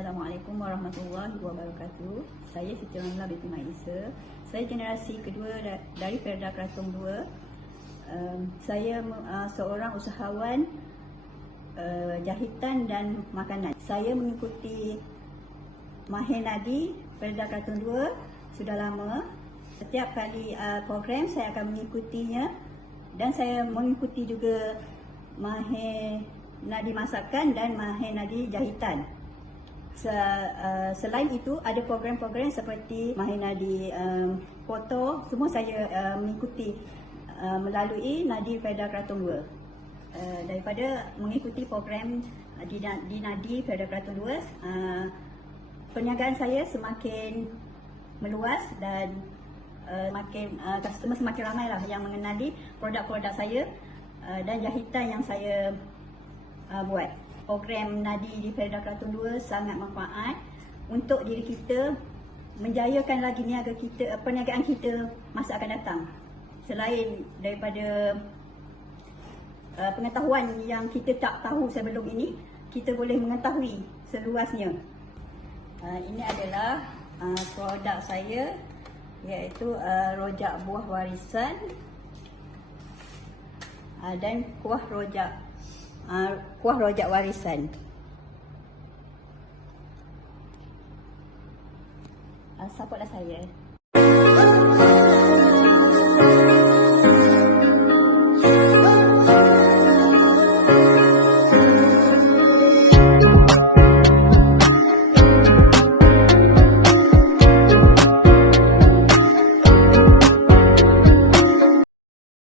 Assalamualaikum warahmatullahi wabarakatuh. Saya Siti Ramla binti Maisa. Saya generasi kedua da- dari Perda Keratung 2. Um, saya uh, seorang usahawan uh, jahitan dan makanan. Saya mengikuti Mahir Nadi Perda Keratung 2 sudah lama. Setiap kali uh, program saya akan mengikutinya dan saya mengikuti juga Mahir Nadi Masakan dan Mahir Nadi Jahitan. Se, uh, selain itu ada program-program seperti Mahir Nadi um, foto semua saya uh, mengikuti uh, melalui Nadi Perda Keratung 2. Uh, daripada mengikuti program di, di Nadi Perda Keratung 2 uh, perniagaan saya semakin meluas dan uh, makin uh, customer semakin ramai lah yang mengenali produk-produk saya uh, dan jahitan yang saya uh, buat. Program Nadi di Perda Keratung 2 sangat manfaat untuk diri kita menjayakan lagi niaga kita, uh, perniagaan kita masa akan datang. Selain daripada uh, pengetahuan yang kita tak tahu sebelum ini, kita boleh mengetahui seluasnya. Uh, ini adalah uh, produk saya iaitu uh, rojak buah warisan uh, dan kuah rojak uh, kuah rojak warisan. Uh, supportlah saya.